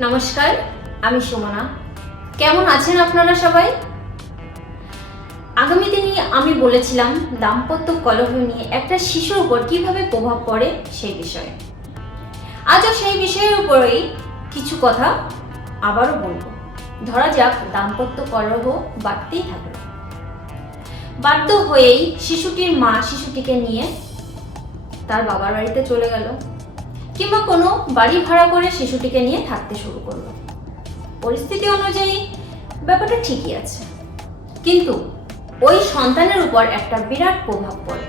নমস্কার, আমি সুমনা। কেমন আছেন আপনারা সবাই? আগামী দিনে আমি বলেছিলাম, দাম্পত্য কলহ নিয়ে একটা শিশুর উপর কীভাবে প্রভাব পড়ে সেই বিষয়ে। আজও সেই বিষয়ের উপরেই কিছু কথা আবারও বলব। ধরা যাক, দাম্পত্য কলহ বাড়তেই থাকল। বাধ্য হয়েই শিশুটির মা শিশুটিকে নিয়ে তার বাবার বাড়িতে চলে গেল। কিংবা কোনো বাড়ি ভাড়া করে শিশুটিকে নিয়ে থাকতে শুরু করল। পরিস্থিতি অনুযায়ী ব্যাপারটা ঠিকই আছে। কিন্তু ওই সন্তানের উপর একটা বিরাট প্রভাব পড়ে।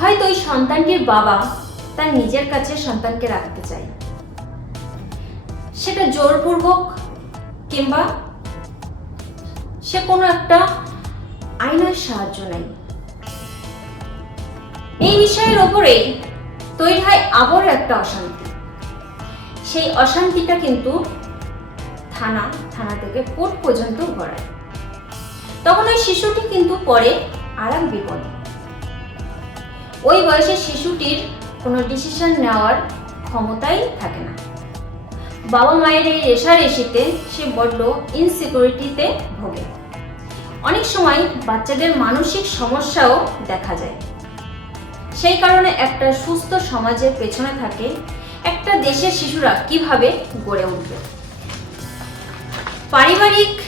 হয়তো ওই সন্তানটির বাবা তার নিজের কাছে সন্তানকে রাখতে চায়। সেটা জোরপূর্বক কিংবা সে কোনো একটা আইনের সাহায্য নেয়। এই বিষয়ের ওপরে তৈরি হয় আবারও একটা অশান্তি। সেই অশান্তিটা কিন্তু থানা থানা থেকে কোর্ট পর্যন্ত গড়ায়। তখন ওই শিশুটি কিন্তু পরে আর এক বিপদ। ওই বয়সের শিশুটির কোনো ডিসিশন নেওয়ার ক্ষমতাই থাকে না। বাবা মায়ের এই রেশারেশিতে সে বড্ড ইনসিকিউরিটিতে ভোগে। অনেক সময় বাচ্চাদের মানসিক সমস্যাও দেখা যায়। সেই কারণে একটা সুস্থ সমাজের পেছনে থাকে একটা দেশের শিশুরা কীভাবে গড়ে উঠবে। পারিবারিক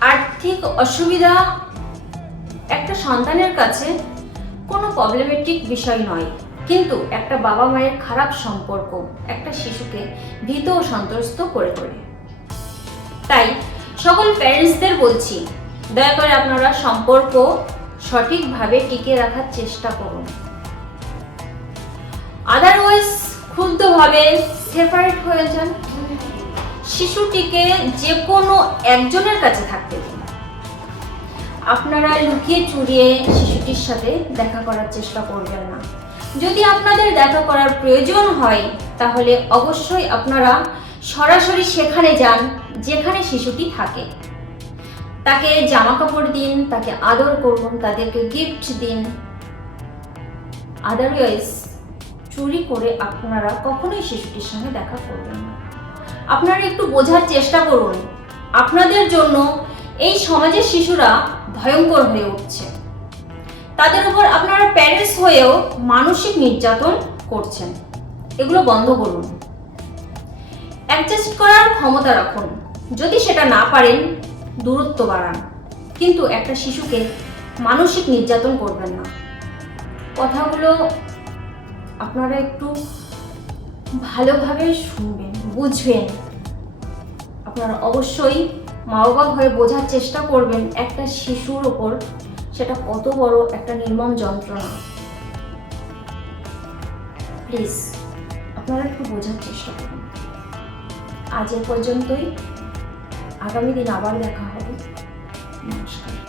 আর্থিক অসুবিধা একটা সন্তানের কাছে কোনো প্রবলেমেটিক বিষয় নয়। কিন্তু একটা বাবা মায়ের খারাপ সম্পর্ক একটা শিশুকে ভীত ও সন্ত্রস্ত করে তোলে। তাই সকল প্যারেন্টসদের বলছি, দয়া করে আপনারা সম্পর্ক সঠিকভাবে টিকে রাখার চেষ্টা করুন। আদারওয়াইজ ক্ষুব্ধভাবে সেপারেট হয়ে যান। শিশুটিকে যে কোনো একজনের কাছে থাকতে দিন। আপনারা লুকিয়ে চুরিয়ে শিশুটির সাথে দেখা করার চেষ্টা করবেন না। যদি আপনাদের দেখা করার প্রয়োজন হয়, তাহলে অবশ্যই আপনারা সরাসরি সেখানে যান, যেখানে শিশুটি থাকে। তাকে জামা কাপড় দিন, তাকে আদর করুন, তাদেরকে গিফট দিন। আদারওয়াইজ চুরি করে আপনারা কখনোই শিশুটির সঙ্গে দেখা করবেন না। আপনারা একটু বোঝার চেষ্টা করুন। আপনাদের জন্য এই সমাজের শিশুরা ভয়ঙ্কর হয়ে উঠছে। তাদের উপর আপনারা প্যারেন্টস হয়েও মানসিক নির্যাতন করছেন। এগুলো বন্ধ করুন। অ্যাডজাস্ট করার ক্ষমতা রাখুন। যদি সেটা না পারেন, দূরত্ব বাড়ান। কিন্তু একটা শিশুকে মানসিক নির্যাতন করবেন না। কথাগুলো আপনারা একটু ভালোভাবে শুনবেন, বুঝবেন। আপনারা অবশ্যই মা বাবা হয়ে বোঝার চেষ্টা করবেন একটা শিশুর ওপর, সেটা কত বড় একটা নির্মম যন্ত্রণা। প্লিজ, আপনারা একটু বোঝার চেষ্টা করুন। আজ এ পর্যন্তই। আগামী দিন আবার দেখা হবে। নমস্কার।